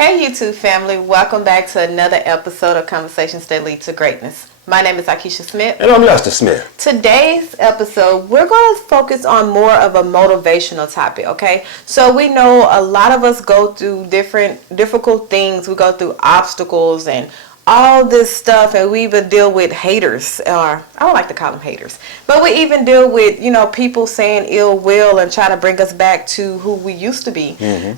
Hey YouTube family, welcome back to another episode of Conversations That Lead to Greatness. My name is Akeisha Smith. And I'm Lester Smith. Today's episode, we're going to focus on more of a motivational topic, okay? So we know a lot of us go through difficult things. We go through obstacles and all this stuff, and we even deal with haters, or I don't like to call them haters, but we even deal with, people saying ill will and trying to bring us back to who we used to be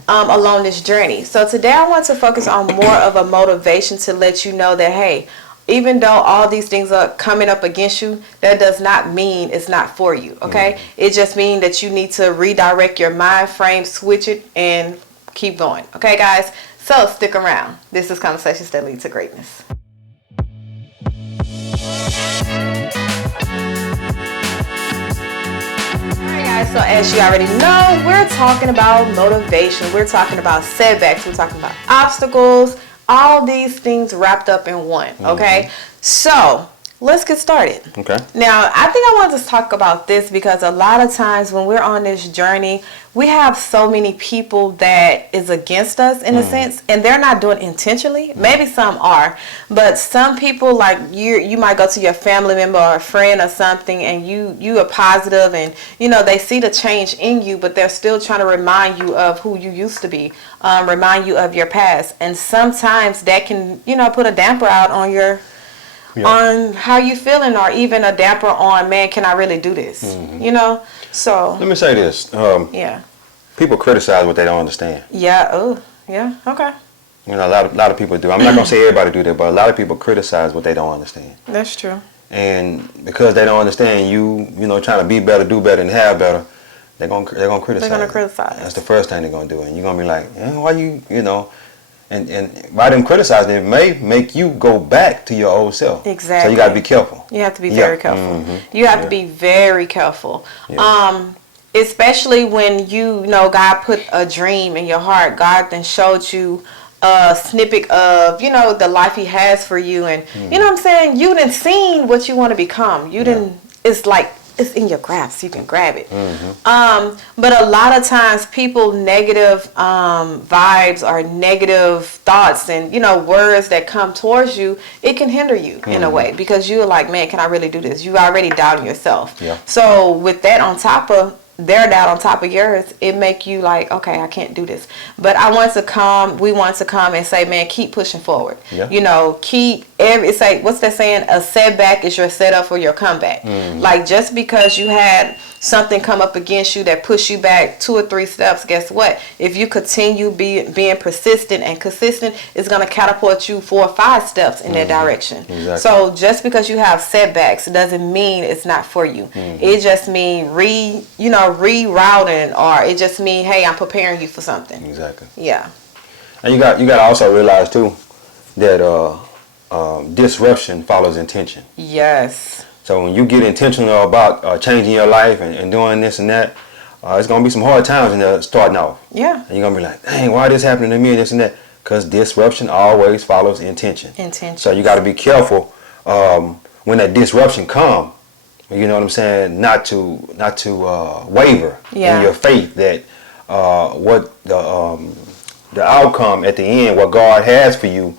along this journey. So today I want to focus on more of a motivation to let you know that, hey, even though all these things are coming up against you, that does not mean it's not for you, okay? It just means that you need to redirect your mind frame, switch it, and keep going, okay, guys? So stick around. This is Conversations That Lead to Greatness. Alright guys, so as you already know, we're talking about motivation. We're talking about setbacks. We're talking about obstacles. All these things wrapped up in one, okay? So let's get started. Okay. Now, I think I want to talk about this because a lot of times when we're on this journey, we have so many people that is against us in a sense, and they're not doing it intentionally. Maybe some are, but some people, like you might go to your family member or a friend or something, and you are positive, and they see the change in you, but they're still trying to remind you of who you used to be, remind you of your past, and sometimes that can put a damper out on your on how you feeling, or even a damper on, man, can I really do this? So let me say this. People criticize what they don't understand. Yeah. Oh, yeah. Okay. A lot of people do. I'm not gonna say everybody do that, but a lot of people criticize what they don't understand. That's true. And because they don't understand you trying to be better, do better, and have better, they're gonna criticize. They're gonna criticize. That's the first thing they're gonna do, and you're gonna be like, why And by them criticizing, it may make you go back to your old self. Exactly. So you got to be careful. You have to be very careful. You have to be very careful. Especially when God put a dream in your heart. God then showed you a snippet of the life He has for you, and you know what I'm saying. You didn't seen what you want to become. You didn't. It's like. It's in your grasp. You can grab it. But a lot of times people negative vibes or negative thoughts and words that come towards you, it can hinder you in a way, because you're like, man, can I really do this? You already doubting yourself. So with that on top of their doubt on top of yours, it make you like, okay, I can't do this. But we want to come and say, man, keep pushing forward. It's like, what's that saying? A setback is your setup for your comeback. Like, just because you had something come up against you that pushed you back 2 or 3 steps, guess what? If you continue being persistent and consistent, it's going to catapult you 4 or 5 steps in that direction. Exactly. So just because you have setbacks, it doesn't mean it's not for you. It just means rerouting, or it just means, hey, I'm preparing you for something. Exactly. Yeah. And you got to also realize too that disruption follows intention. Yes. So when you get intentional about changing your life and doing this and that, it's going to be some hard times in there starting off. Yeah. And you're going to be like, dang, why this happening to me and this and that? Because disruption always follows intention. So you got to be careful when that disruption comes. You know what I'm saying? Not to waver in your faith that what the outcome at the end, what God has for you,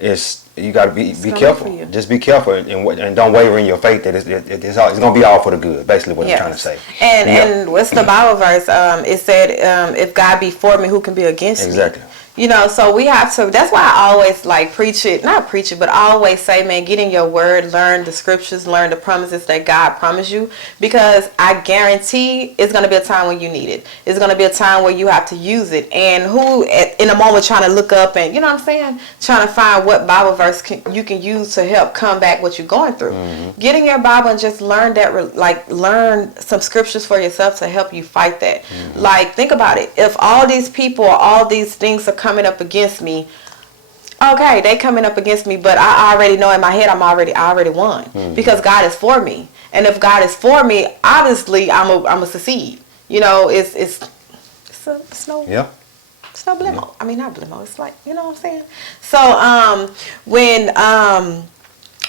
is. You got to be careful. Just be careful and don't waver in your faith that it's going to be all for the good. Basically, what I'm trying to say. And what's the Bible verse? It said, "If God be for me, who can be against me?" Exactly. So we have to. That's why I always not preach it, but I always say, man, get in your word, learn the scriptures, learn the promises that God promised you, because I guarantee it's going to be a time when you need it. It's going to be a time where you have to use it. And who in a moment trying to look up and trying to find what Bible verse you can use to help combat what you're going through. Get in your Bible and just learn that, learn some scriptures for yourself to help you fight that. Like, think about it. If all these people or all these things are coming up against me, okay, they coming up against me, but I already know in my head I already won, because God is for me. And if God is for me, obviously I'm a succeed. It's no blimmo. I mean, not blimmo. It's like, what I'm saying? So when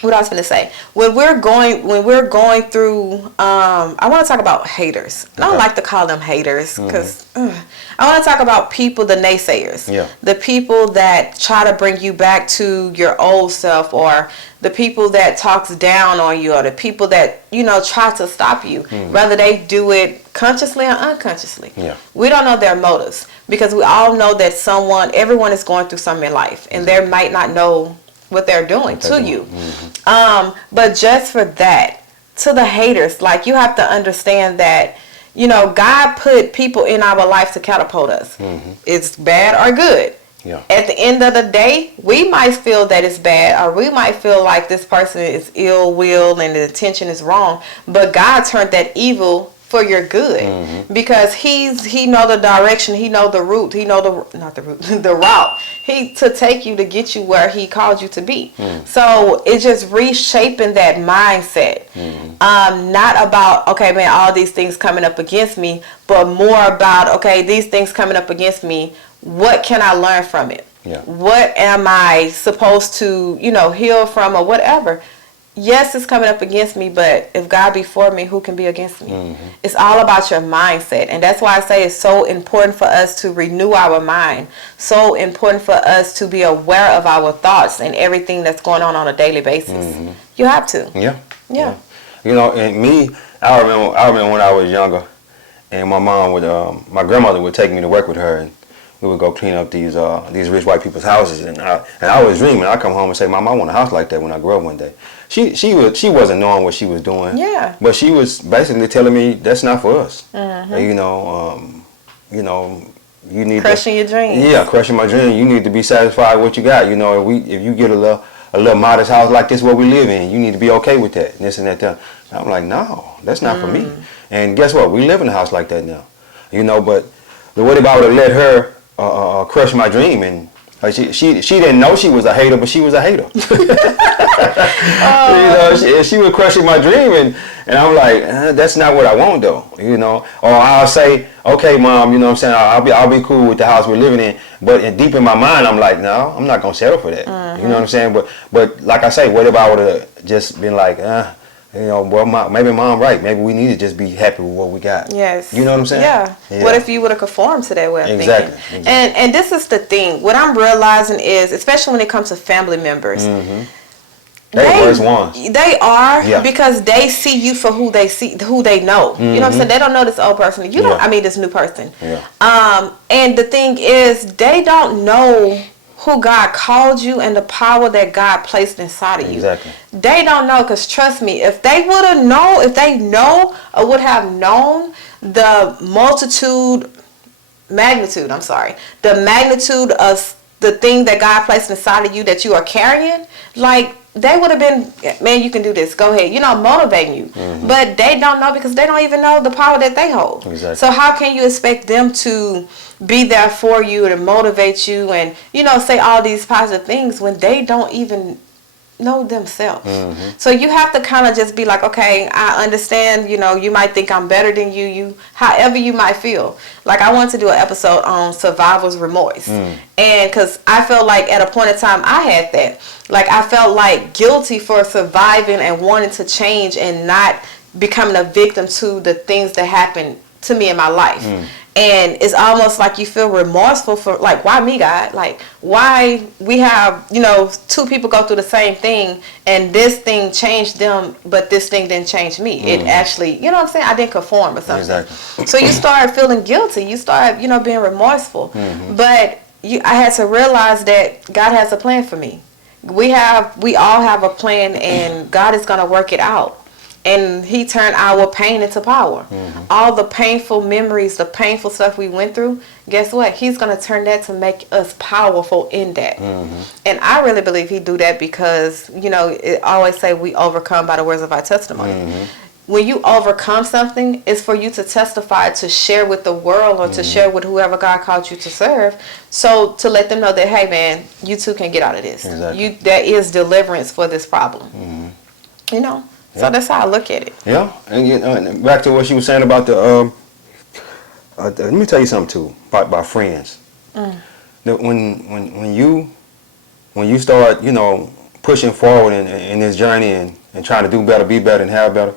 what I was going to say, when we're going through, I want to talk about haters. I don't like to call them haters because I want to talk about people, the naysayers, the people that try to bring you back to your old self, or the people that talks down on you, or the people that, you know, try to stop you, whether they do it consciously or unconsciously. We don't know their motives, because we all know that everyone is going through something in life, and they might not know what they're doing to you. But just for that, to the haters, like, you have to understand that, you know, God put people in our life to catapult us. It's bad or good. At the end of the day, we might feel that it's bad, or we might feel like this person is ill-willed and the intention is wrong, but God turned that evil for your good, because he know the direction, he know the route, he know the route to take you to get you where he called you to be. So it's just reshaping that mindset, not about, okay, man, all these things coming up against me, but more about, okay, these things coming up against me, what can I learn from it? What am I supposed to, you know, heal from, or whatever? Yes, it's coming up against me, but if God be for me, who can be against me? It's all about your mindset. And that's why I say it's so important for us to renew our mind. So important for us to be aware of our thoughts and everything that's going on a daily basis. You have to. Yeah. You know, and me, I remember when I was younger, and my grandmother would take me to work with her, and we would go clean up these rich white people's houses, and I was dreaming. I come home and say, Mom, I want a house like that when I grow up one day. She wasn't knowing what she was doing. But she was basically telling me that's not for us. You know, you need crushing your dreams. Yeah, crushing my dream. You need to be satisfied with what you got. You know, if you get a little modest house like this where we live in, you need to be okay with that. And this and that. And I'm like, no, that's not for me. And guess what? We live in a house like that now. You know, but what if I would have let her crush my dream? And she didn't know she was a hater, but she was a hater. You know, she was crushing my dream, and I'm like, that's not what I want though. You know, or I'll say, okay, Mom, you know what I'm saying, I'll be cool with the house we're living in, but deep in my mind, I'm like, no, I'm not gonna settle for that. You know what I'm saying? But like I say, what if I would have just been like, you know, well, maybe Mom right. Maybe we need to just be happy with what we got. Yes. You know what I'm saying? Yeah. What if you would have conformed to that way of thinking? Exactly. And this is the thing. What I'm realizing is, especially when it comes to family members, they worst ones. They are, because they see you for who they know. You know what I'm saying? They don't know this old person. You don't. I mean, this new person. And the thing is, they don't know who God called you and the power that God placed inside of you. They don't know, because trust me, if they would have known, if they know or would have known the magnitude of the thing that God placed inside of you that you are carrying, like, they would have been, man, you can do this, go ahead, you know, motivating you. But they don't know, because they don't even know the power that they hold. So how can you expect them to be there for you, to motivate you, and, you know, say all these positive things when they don't even know themselves? So you have to kind of just be like, okay, I understand, you know, you might think I'm better than you however you might feel. Like, I wanted to do an episode on survivor's remorse, and because I felt like at a point in time I had that, like, I felt like guilty for surviving and wanting to change and not becoming a victim to the things that happened to me in my life. And it's almost like you feel remorseful for, like, why me, God? Like, why we have, you know, two people go through the same thing, and this thing changed them, but this thing didn't change me. It actually, you know what I'm saying? I didn't conform or something. So you start feeling guilty. You start, you know, being remorseful. But I had to realize that God has a plan for me. We all have a plan, and God is going to work it out. And he turned our pain into power. All the painful memories, the painful stuff we went through, guess what? He's going to turn that to make us powerful in that. And I really believe he do that because, you know, it always say we overcome by the words of our testimony. When you overcome something, it's for you to testify, to share with the world, or to share with whoever God called you to serve. So to let them know that, hey, man, you too can get out of this. There is deliverance for this problem. You know? So that's how I look at it. Yeah, and you know, back to what she was saying about the. Let me tell you something too about friends. That when you start, you know, pushing forward in this journey and trying to do better, be better, and have better,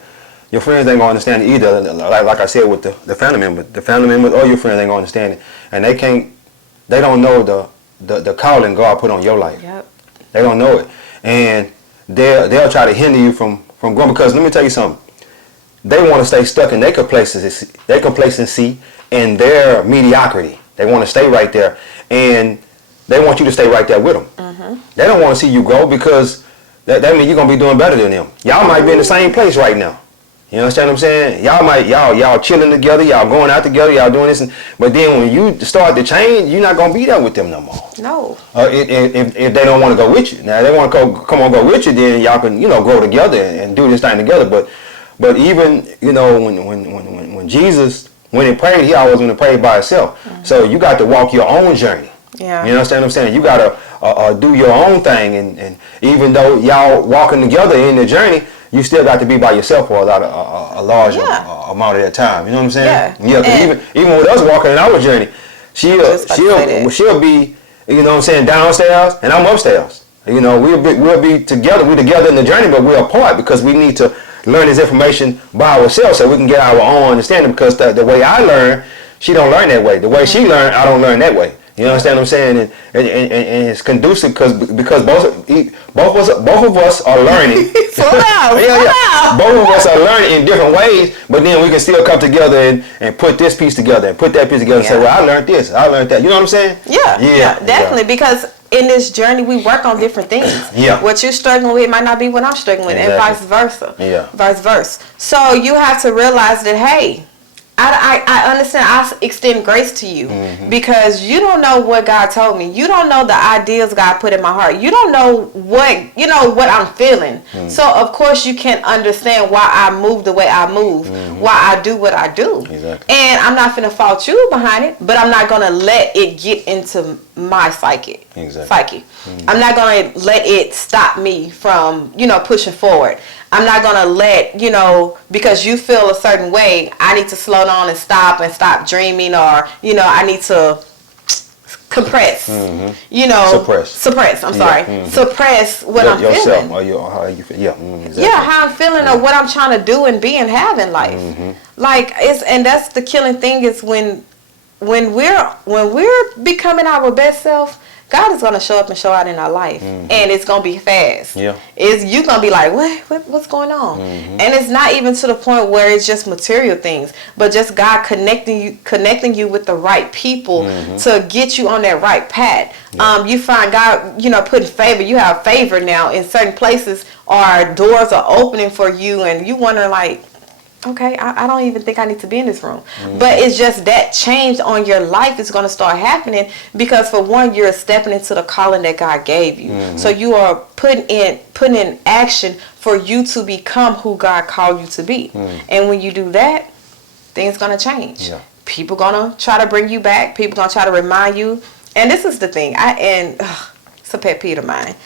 your friends ain't gonna understand it either. Like I said with the family members or your friends ain't gonna understand it, and they don't know the calling God put on your life. Yep. They don't know it, and they'll try to hinder you from growing. Because let me tell you something, they want to stay stuck in their complacency and their mediocrity. They want to stay right there, and they want you to stay right there with them. Mm-hmm. They don't want to see you grow, because that means you're gonna be doing better than them. Y'all might be in the same place right now. You understand what I'm saying? Y'all chilling together, y'all going out together, y'all doing this, but then when you start to change, you're not gonna be there with them no more. No. If they don't want to go with you, now they want to go with you, then y'all can grow together and do this thing together. But even when Jesus went and prayed, he always went and prayed by himself. Mm-hmm. So you got to walk your own journey. Yeah. You understand what I'm saying? You got to do your own thing, and even though y'all walking together in the journey, you still got to be by yourself for a large amount of that time. You know what I'm saying? Yeah. Even with us walking in our journey, she'll be, downstairs and I'm upstairs. We'll be together. We're together in the journey, but we're apart because we need to learn this information by ourselves so we can get our own understanding. Because the way I learn, she don't learn that way. The way she learn, I don't learn that way. You understand what I'm saying? And it's conducive because both of us are learning. Both of us are learning in different ways, but then we can still come together and put this piece together and put that piece together and say, well, I learned this, I learned that. You know what I'm saying? Yeah, definitely. Because in this journey, we work on different things. What you're struggling with might not be what I'm struggling with, and vice versa. Vice versa. So you have to realize that, hey, I understand. I extend grace to you because you don't know what God told me. You don't know the ideas God put in my heart. You don't know what I'm feeling. So of course you can't understand why I move the way I move, why I do what I do. Exactly. And I'm not finna fault you behind it, but I'm not gonna let it get into my psyche. Exactly. I'm not gonna let it stop me from pushing forward. I'm not going to let, because you feel a certain way, I need to slow down and stop dreaming, or, I need to compress, suppress, I'm sorry, suppress what I'm feeling. How you feel. Exactly. Yeah, how I'm feeling or what I'm trying to do and be and have in life. And that's the killing thing is when we're becoming our best self, God is going to show up and show out in our life, and it's going to be fast. You're going to be like, what's going on? And it's not even to the point where it's just material things, but just God connecting you with the right people to get you on that right path. You find God, putting favor. You have favor now in certain places, or doors are opening for you, and you wonder like, okay, I don't even think I need to be in this room. But it's just that change on your life is going to start happening because, for one, you're stepping into the calling that God gave you. So you are putting in action for you to become who God called you to be. And when you do that, things going to change. People going to try to bring you back. People going to try to remind you. And this is the thing. It's a pet peeve of mine.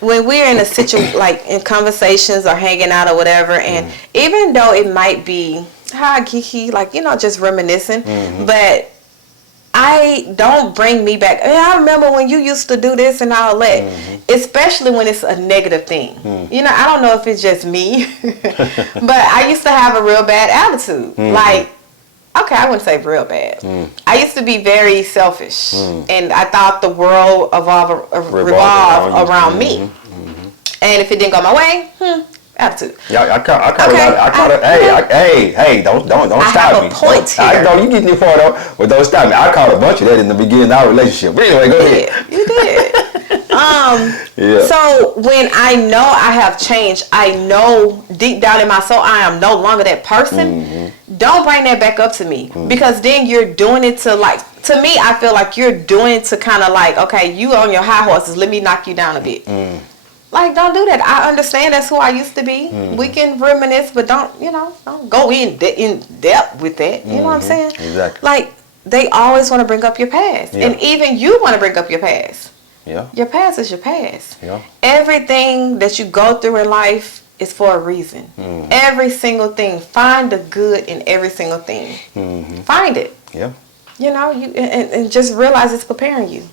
When we're in a situation, like in conversations or hanging out or whatever, and even though it might be geeky, like, just reminiscing, but I don't bring me back. I remember when you used to do this and all that, especially when it's a negative thing. I don't know if it's just me, but I used to have a real bad attitude. Like, okay, I wouldn't say real bad. I used to be very selfish, and I thought the world revolved around me. And if it didn't go my way, attitude. Yeah, I caught it. Hey, don't stop me. I have a point here. I know you getting your point up, but don't stop me. I caught a bunch of that in the beginning of our relationship. But anyway, go ahead. You did. So when I know I have changed, I know deep down in my soul I am no longer that person. Don't bring that back up to me, because then you're doing it to me, I feel like you're doing it to kind of like, okay, you on your high horses, let me knock you down a bit. Like, don't do that. I understand that's who I used to be. We can reminisce, but don't go in depth with that. You know what I'm saying? Exactly. Like, they always want to bring up your past, and even you want to bring up your past. Your past is your past. Everything that you go through in life is for a reason. Every single thing. Find the good in every single thing. Find it. And just realize it's preparing you.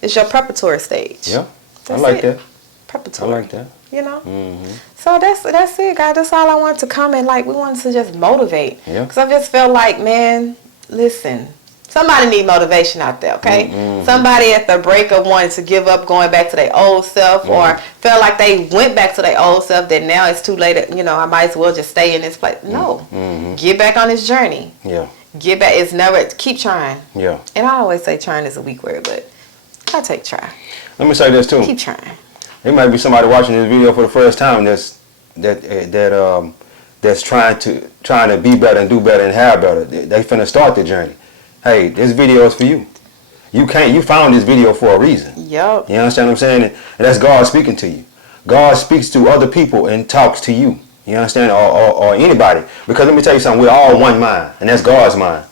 It's your preparatory stage. I like that. preparatory. I like that. You know? So that's it, God. That's all I want to come and we wanted to just motivate. Yeah. Because I just felt like, man, listen, somebody need motivation out there, okay? Somebody at the break of wanting to give up, going back to their old self, or felt like they went back to their old self, that now it's too late, I might as well just stay in this place. No. Get back on this journey. Yeah. Get back. It's never, keep trying. Yeah. And I always say trying is a weak word, but I take try. Let me say this too. Keep trying. There might be somebody watching this video for the first time that's trying to be better and do better and have better. They finna start the journey. Hey, this video is for you. You found this video for a reason. Yep. You understand what I'm saying? And that's God speaking to you. God speaks to other people and talks to you. You understand? Or anybody. Because let me tell you something, we're all one mind, and that's God's mind.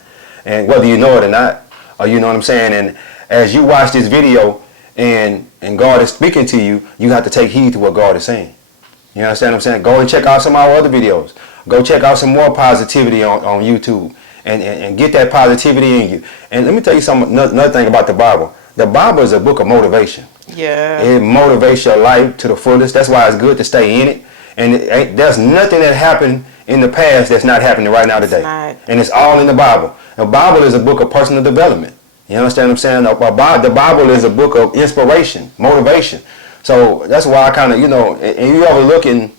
And whether you know it or not, or you know what I'm saying, and as you watch this video and God is speaking to you, you have to take heed to what God is saying. You understand what I'm saying? Go and check out some of our other videos. Go check out some more positivity on YouTube and get that positivity in you. And let me tell you another thing about the Bible. The Bible is a book of motivation. Yeah. It motivates your life to the fullest. That's why it's good to stay in it. And there's nothing that happened in the past that's not happening right now today. And it's all in the Bible. The Bible is a book of personal development. You understand what I'm saying? The Bible is a book of inspiration, motivation. So that's why I kind of, and you ever look in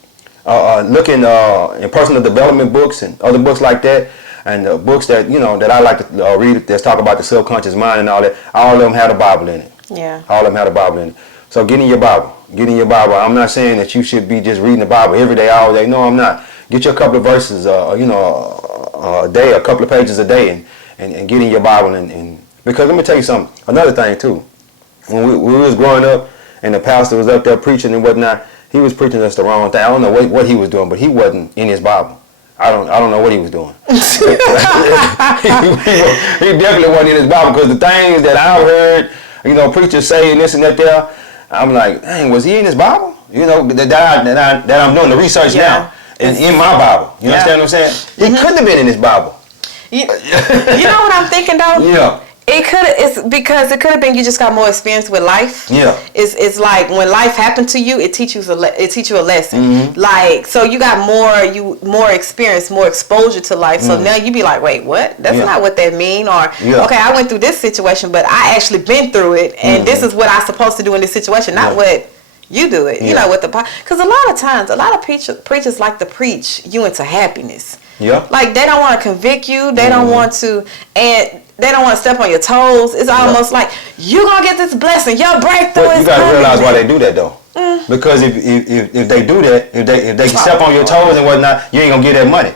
personal development books and other books like that, and books that, that I like to read that talk about the subconscious mind and all that, all of them have the Bible in it. Yeah. All of them have the Bible in it. So get in your Bible. Get in your Bible. I'm not saying that you should be just reading the Bible every day, all day. No, I'm not. Get you a couple of verses, a day, a couple of pages a day, and get in your Bible. And because let me tell you something, another thing too. When we was growing up and the pastor was up there preaching and whatnot, he was preaching us the wrong thing. I don't know what he was doing, but he wasn't in his Bible. I don't know what he was doing. He definitely wasn't in his Bible, because the things that I've heard, preachers say and this and that there, I'm like, dang, was he in his Bible? That I'm doing the research now in my Bible. You understand what I'm saying? He couldn't have been in his Bible. You know what I'm thinking though? Yeah. It's because it could have been you just got more experience with life. Yeah. It's like when life happened to you, it teach you a lesson. Like, so you got more experience, more exposure to life. So now you be like, wait, what? That's not what that mean. Or okay, I went through this situation, but I actually been through it, and this is what I'm supposed to do in this situation, not what you do it. You know what because a lot of times, a lot of preachers like to preach you into happiness. Yeah. Like they don't want to convict you. They don't want to, and they don't want to step on your toes. It's almost like you're gonna get this blessing. Your breakthrough is coming. You gotta realize why they do that though. Because if they do that, if they step on your toes and whatnot, you ain't gonna get that money.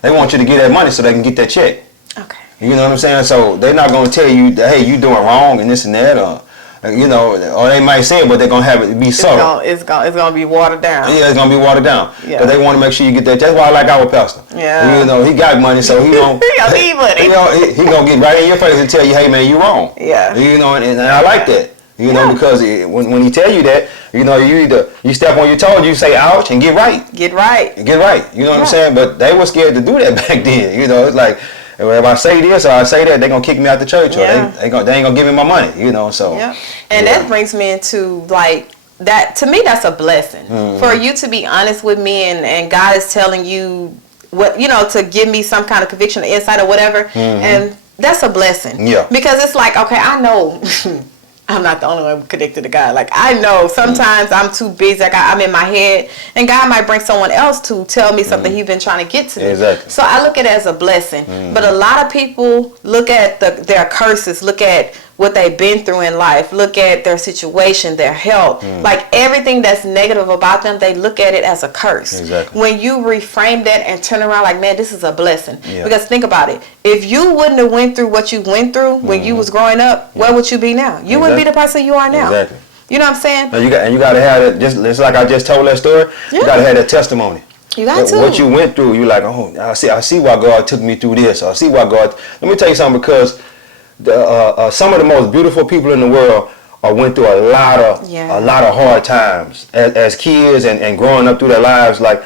They want you to get that money so they can get that check. Okay. You know what I'm saying? So they're not gonna tell you that, hey, you doing wrong and this and that, or they might say it, but they're gonna have it be subtle. It's gonna be watered down. Yeah, it's gonna be watered down. Yeah. But they want to make sure you get that. That's why I like our pastor. Yeah. He got money, so he don't. He gonna need money. He gonna get right in your face and tell you, hey man, you wrong. Yeah. And I like that. Because when he tell you that, you step on your toes, you say ouch and get right. Get right. Get right. You know what I'm saying? But they were scared to do that back then. It's like, if I say this or I say that, they're gonna kick me out the church, or they ain't gonna give me my money. So. Yeah. And that brings me into like that. To me, that's a blessing for you to be honest with me, and God is telling you what to give me some kind of conviction or insight or whatever, and that's a blessing. Yeah. Because it's like, okay, I know. I'm not the only one connected to God. Like, I know sometimes I'm too busy. Like, I'm in my head. And God might bring someone else to tell me something He's been trying to get to me. Exactly. So I look at it as a blessing. But a lot of people look at their curses, look at what they've been through in life, look at their situation, their health. Like, everything that's negative about them, they look at it as a curse. Exactly. When you reframe that and turn around like, man, this is a blessing. Yeah. Because think about it. If you wouldn't have went through what you went through when you was growing up, where would you be now? You wouldn't be the person you are now. Exactly. You know what I'm saying? And you got to have it, just like I just told that story, you got to have that testimony. You got to. What you went through, you like, oh, I see why God took me through this. I see why God. Let me tell you something, because some of the most beautiful people in the world went through a lot of hard times as kids and growing up through their lives, like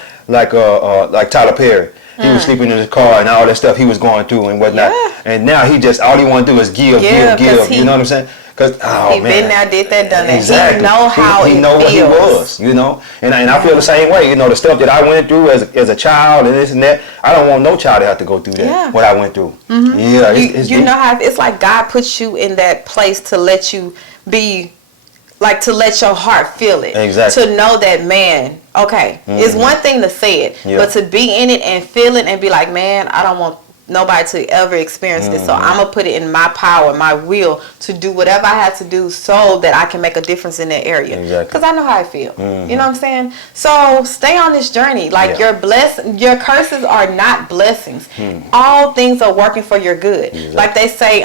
Tyler Perry. He was sleeping in his car and all that stuff he was going through and whatnot. Yeah. And now all he want to do is give. You know what I'm saying? Cause he been there, did that, done that. Exactly. He know how he it know feels. what he was, you know. And I feel the same way. You know, the stuff that I went through as a child and this and that. I don't want no child to have to go through that. Yeah. What I went through. Mm-hmm. Yeah. You know how it's like God puts you in that place to let you be. Like to let your heart feel it. Exactly. To know that, man, okay, it's one thing to say it, but to be in it and feel it and be like, man, I don't want nobody to ever experience this. So I'm going to put it in my power, my will to do whatever I have to do so that I can make a difference in that area. Exactly. Because I know how I feel. You know what I'm saying? So stay on this journey. Like your curses are not blessings. All things are working for your good. Exactly. Like they say,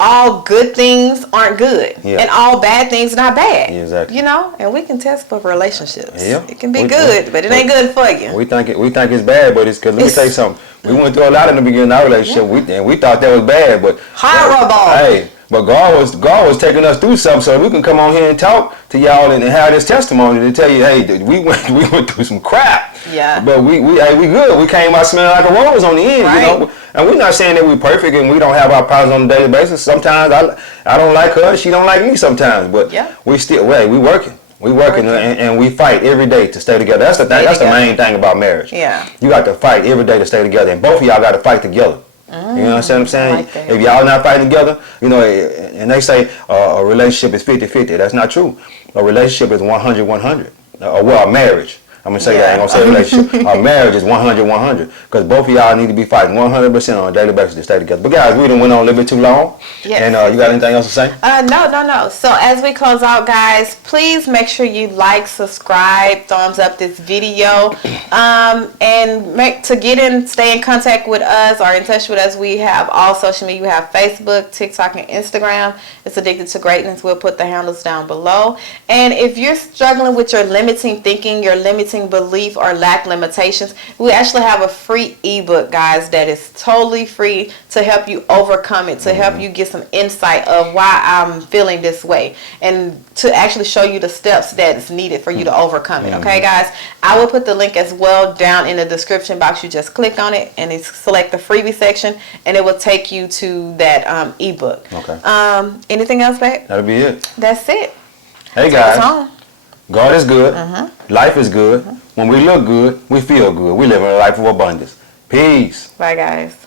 all good things aren't good, and all bad things not bad. Exactly. You know, and we can test for relationships. Yeah. It can be good, but it ain't good for you. We think it's bad, but it's because let me tell you something. We went through a lot in the beginning of our relationship, and we thought that was bad, but horrible. Hey, but God was taking us through something, so we can come on here and talk to y'all and have this testimony to tell you, hey, we went through some crap. Yeah. But we good. We came out smelling like a rose on the end, right. You know. And we're not saying that we're perfect and we don't have our problems on a daily basis. Sometimes I don't like her, she don't like me sometimes. But we still we working. We working and we fight every day to stay together. That's the thing. That's the main thing about marriage. Yeah. You got to fight every day to stay together, and both of y'all got to fight together. You know what I'm saying? Like if y'all not fighting together, you know, and they say a relationship is 50-50. That's not true. A relationship is 100-100. Well, a marriage. I'm going to say that. I ain't going to say relationship. Our marriage is 100-100. Because both of y'all need to be fighting 100% on a daily basis to stay together. But guys, we done went on a little bit too long. Yes. And you got anything else to say? No. So as we close out, guys, please make sure you like, subscribe, thumbs up this video. And stay in contact with us or in touch with us. We have all social media. We have Facebook, TikTok, and Instagram. It's Addicted to Greatness. We'll put the handles down below. And if you're struggling with your limiting thinking, your limiting belief, or lack limitations, we actually have a free ebook, guys, that is totally free to help you overcome it, to help you get some insight of why I'm feeling this way, and to actually show you the steps that is needed for you to overcome it. Okay, guys, I will put the link as well down in the description box. You just click on it and select the freebie section, and it will take you to that ebook. Okay. Anything else, babe? That'll be it. That's it. Hey, guys. God is good. Life is good. When we look good, we feel good. We live in a life of abundance. Peace. Bye, guys.